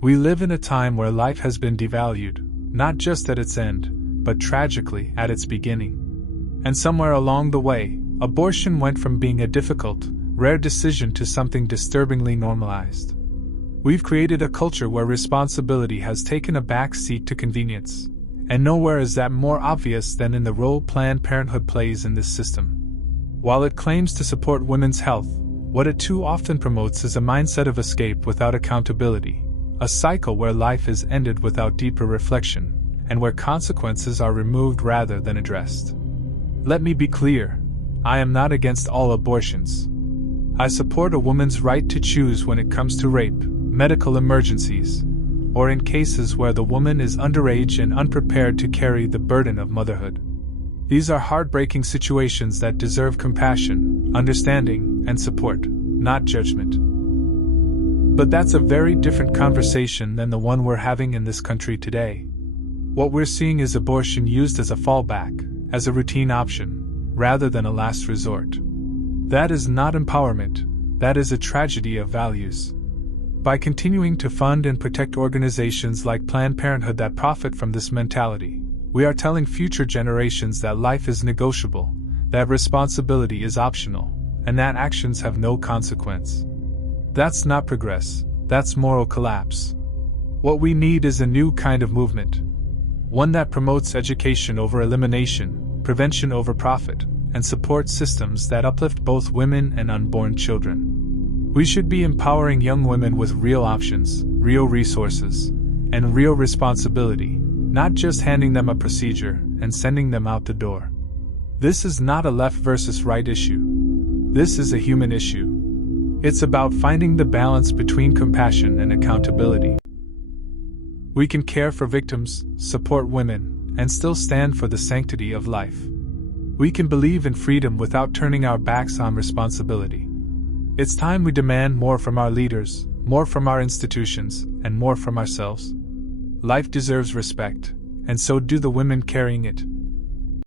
We live in a time where life has been devalued, not just at its end, but tragically at its beginning. And somewhere along the way, abortion went from being a difficult, rare decision to something disturbingly normalized. We've created a culture where responsibility has taken a back seat to convenience, and nowhere is that more obvious than in the role Planned Parenthood plays in this system. While it claims to support women's health, what it too often promotes is a mindset of escape without accountability, a cycle where life is ended without deeper reflection, and where consequences are removed rather than addressed. Let me be clear, I am not against all abortions. I support a woman's right to choose when it comes to rape, medical emergencies, or in cases where the woman is underage and unprepared to carry the burden of motherhood. These are heartbreaking situations that deserve compassion, understanding, and support, not judgment. But that's a very different conversation than the one we're having in this country today. What we're seeing is abortion used as a fallback, as a routine option, rather than a last resort. That is not empowerment, that is a tragedy of values. By continuing to fund and protect organizations like Planned Parenthood that profit from this mentality, we are telling future generations that life is negotiable, that responsibility is optional, and that actions have no consequence. That's not progress, that's moral collapse. What we need is a new kind of movement. One that promotes education over elimination, prevention over profit, and supports systems that uplift both women and unborn children. We should be empowering young women with real options, real resources, and real responsibility, not just handing them a procedure and sending them out the door. This is not a left versus right issue. This is a human issue. It's about finding the balance between compassion and accountability. We can care for victims, support women, and still stand for the sanctity of life. We can believe in freedom without turning our backs on responsibility. It's time we demand more from our leaders, more from our institutions, and more from ourselves. Life deserves respect, and so do the women carrying it.